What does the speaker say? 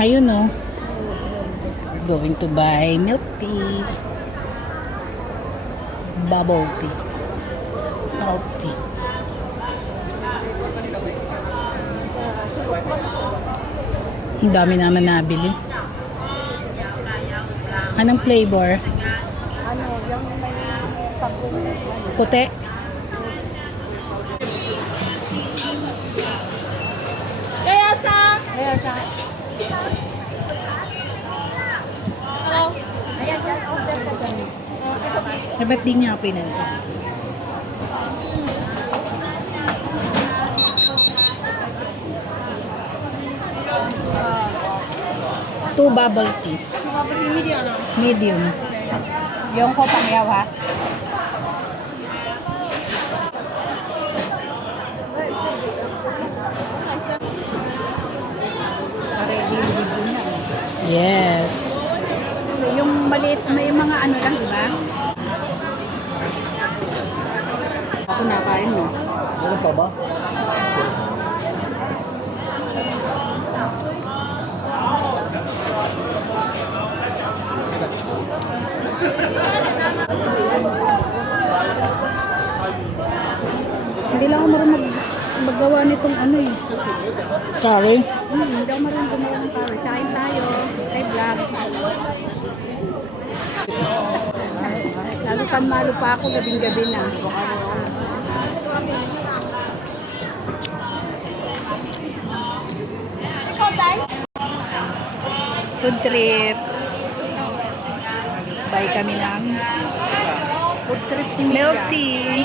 Ayun oh. Going to buy milk tea. Bubble tea. Milk tea. Ang dami naman nabili. Anong flavor? Ano, yung may sabon. Puti. Kaya sa Hello? Ayan, dyan, order ka dyan. Eh, ba't di niya pinansin? Two bubble tea. Medium. Medium. Yung ko pangyaw ha? Yes. Yung maliit, may mga ano lang, di ba? Ako nakain, no? Ano pa ba? Hindi lang ako marunong maggawa nitong ano eh. Curry. Hindi ako marunong gumawa ng curry. Kain tayo. Kay vlog. Lalo San Malo pa ako, gabing-gabi na. Ikaw, Day? Food trip. Buy kami ng Food trip si milk Mia. tea.